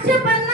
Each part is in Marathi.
आठशे पन्नास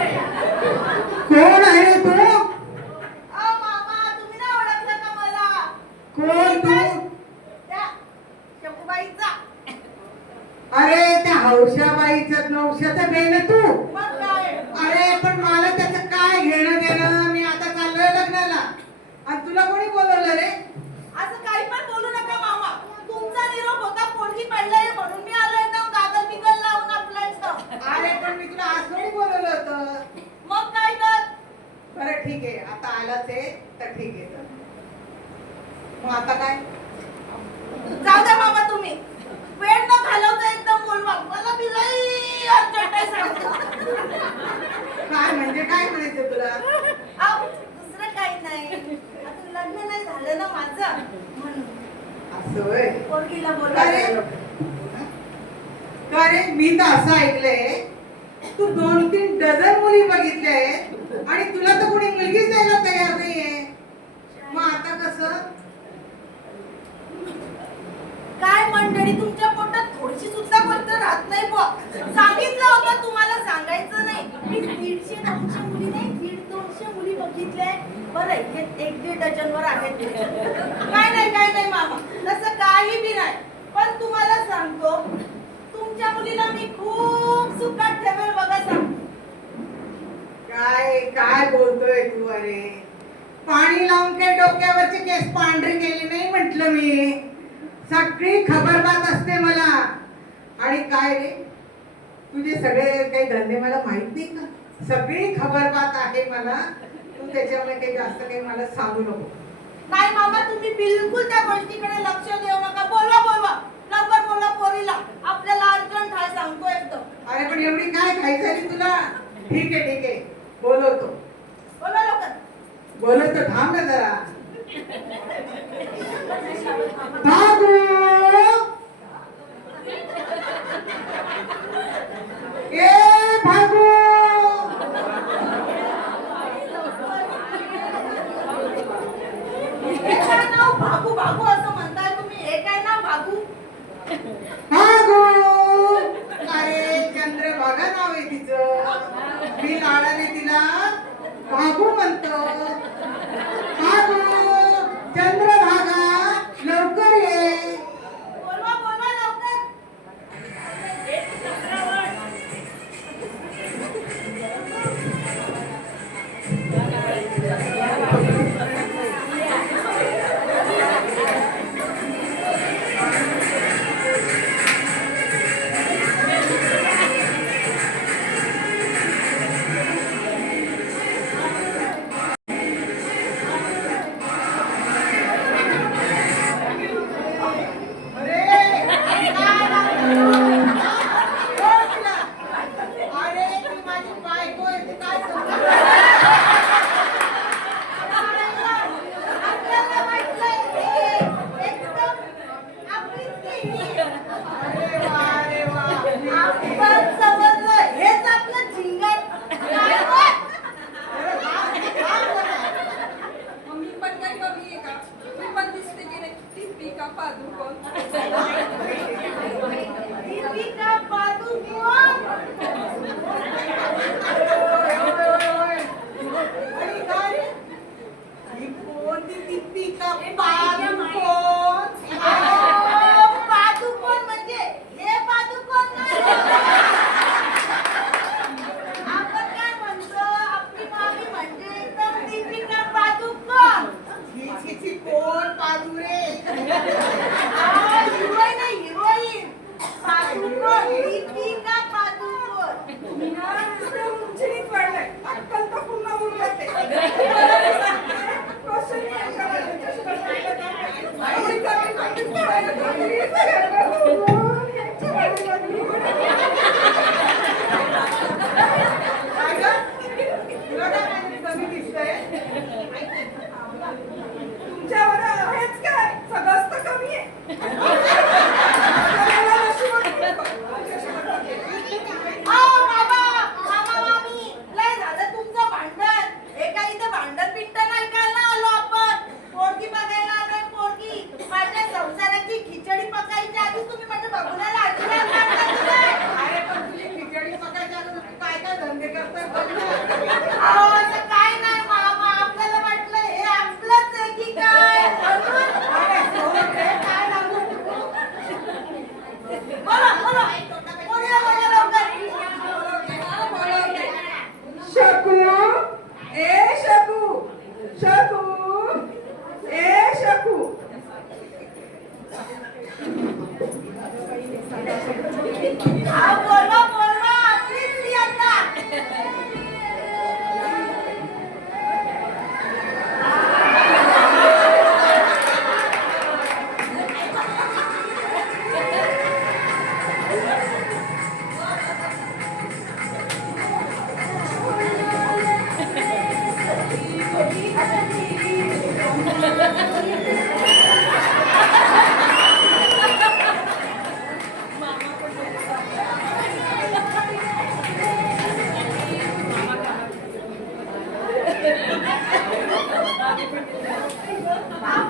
¡Fuera! ठीक आहे आता आलाच आहे तर ठीक आहे मग आता काय? जाऊ द्या मामा तुम्ही. वेळ न घालवता एकदम बोलवा. मला लई काय म्हणजे काय म्हणायचं तुला? दुसरं काही नाही. आता लग्न नाही झालं ना माझं. म्हणून. अरे मी तर असं ऐकलंय. तू दोन तीन डझन मुली बघितल्या आहेत आणि तुला तर कोणी मुलगीच द्यायला तयार नाहीये मग आता कसं काय मंडळी तुमच्या पोटात थोडीशी सुद्धा गोष्ट राहत नाही बुवा सांगितलं होतं तुम्हाला सांगायचं नाही. मी दीडशे दोनशे मुली नाही दीड दोनशे मुली बघितल्या बरं हे एक दीड डझन वर आहेत. काय नाही काय नाही मामा. तसं काही बी नाही. पण तुम्हाला सांगतो तुमच्या मुलीला मी खूप सुखात ठेवेल बघा सांगतो काय काय बोलतोय तू अरे? पाणी लावून काय डोक्यावरचे केस पांढरे केले नाही म्हटलं मी? सगळी खबरबात असते मला. आणि काय रे? तुझे सगळे काही धंदे मला माहीत नाही का? सगळी खबरबात आहे मला. तू त्याच्यामुळे काही जास्त काही मला सांगू नको. नाही मामा तुम्ही बिलकुल त्या गोष्टीकडे लक्ष देऊ नका. बोलवा बोलवा. लवकर बोला पोरीला. आपल्याला अर्जंट आहे सांगतो एकदम. अरे पण एवढी काय घाई झाली तुला? ठीक आहे ठीक आहे. बोलवतो. बोला लवकर. बोलवतो. थांब ना जरा. Ah,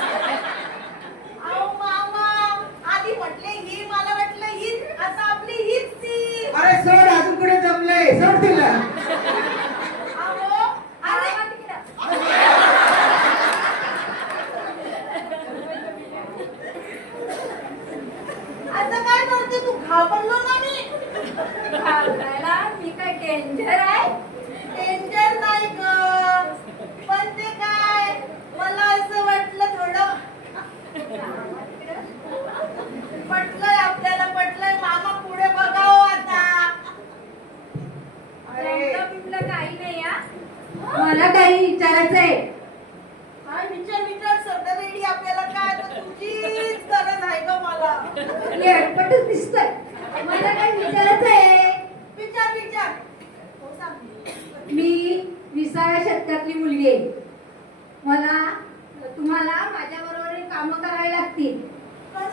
ஏய் சிரமத்தில் विसाव्या शतकातली मुलगी आहे. मला तुम्हाला माझ्या बरोबर कामं करावी लागतील.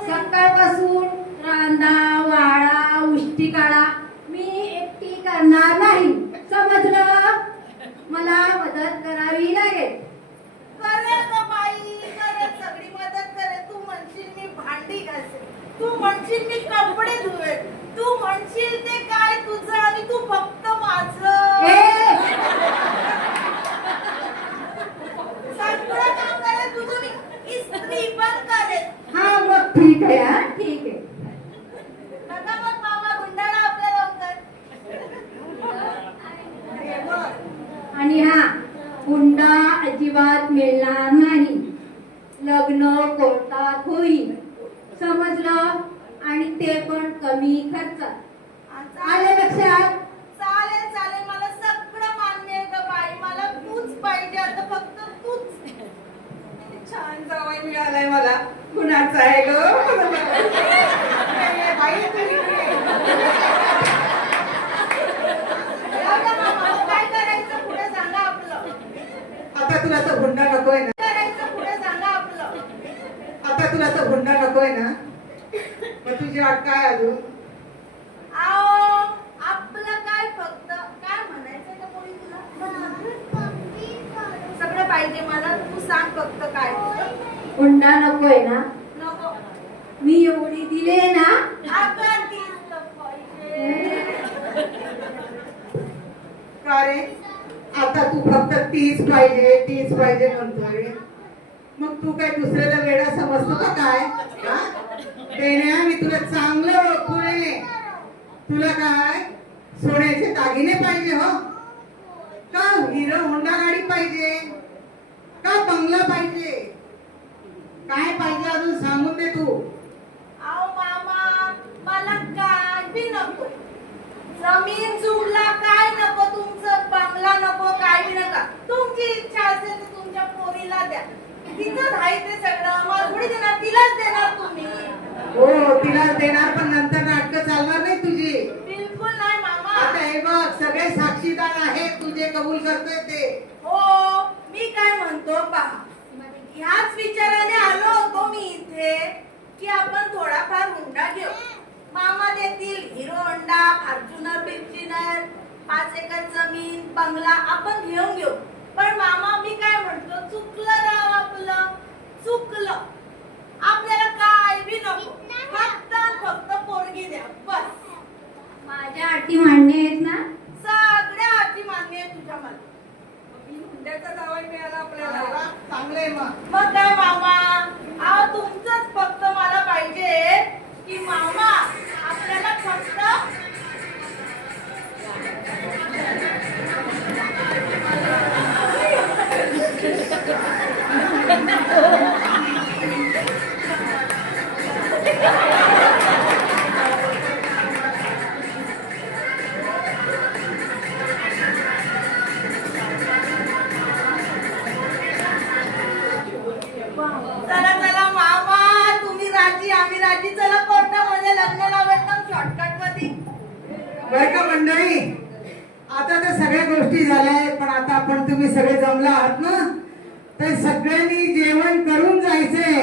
सकाळपासून रांदा वाडा उष्टी काढा मी एकटी करणार नाही. समजलं? मला मदत करावी लागेल. सगळी मदत तू म्हणशील मी भांडी घासेल तू म्हणशील मी कपडे धुवेल तू म्हणशील ते काय तुझं आणि तू फक्त माझं ए सगळं काम करेल तुझं मी इस्त्री पण करेल हा मग ठीक आहे हा ठीक आहे नका मग मामा गुंडाळा आपल्या लवकर हे बघ, आणि हा हुंडा अजिबात मिळणार नाही लग्न कोर्टात होईल समजलं आणि ते पण कमी खर्चात आलं लक्षात चालेल चालेल मला सगळं मान्य आहे ग बाई मला तूच पाहिजे आता फक्त तूच छान आलाय मला. कुणाचा आहे ग? करायचं आता तुला तो हुंडा नकोय ना. आता तुला तो हुंडा नकोय ना. मग तुझी वाट काय अजून? आपलं काय फक्त काय म्हणायचं कोणी तुला सगळं पाहिजे मला. तू सांग फक्त काय हुंडा नकोय ना. नको. मी एवढी दिले ना. का रे? आता तू फक्त तीच पाहिजे तीच पाहिजे म्हणतोय मग तू काय दुसऱ्याला वेडा समजतो का काय? हा? देण्या मी तुला चांगलं ओळखून आहे तुला काय? सोन्याचे दागिने पाहिजे हो? का हिरो होंडा गाडी पाहिजे? का बंगला पाहिजे? काय पाहिजे अजून सांगून दे तू. आओ मामा मला काय बी नको. जमीन जुडला काय नको तुमचं बंगला नको काय बी नका. तुमची इच्छा असेल तर तुमच्या पोरीला द्या. तिथंच आहे ते सगळं. मला थोडी देणार तिलाच देणार तुम्ही. हो तिला देणार पण नंतर नाटकं चालणार नाही तुझी. बिलकुल नाही मामा. आता हे बघ सगळे साक्षीदार आहेत तुझे कबूल करतोय ते. हो मी काय म्हणतो पहा. ह्याच विचाराने आलो होतो मी इथे की आपण थोडाफार हुंडा घेऊ. मामा देतील हिरो होंडा फॉर्च्युनर बिर्च्युनर पाच एकर जमीन बंगला आपण घेऊन घेऊ. पण मामा मी काय म्हणतो? चुकलं राव आपलं. चुकलं. आपल्याला काय बी नको. फक्त फक्त पोरगी द्या. बस. माझ्या अटी मान्य आहेत ना? सगळ्या अटी मान्य आहे तुझ्या मला जावाई मिळाला आपल्याला. चांगलंय मग. मग काय मामा? अहो तुमचंच फक्त मला पाहिजे की मामा आपल्याला फक्त आपण तुम्ही सगळे जमला आहात ना? तर सगळ्यांनी जेवण करून जायचंय.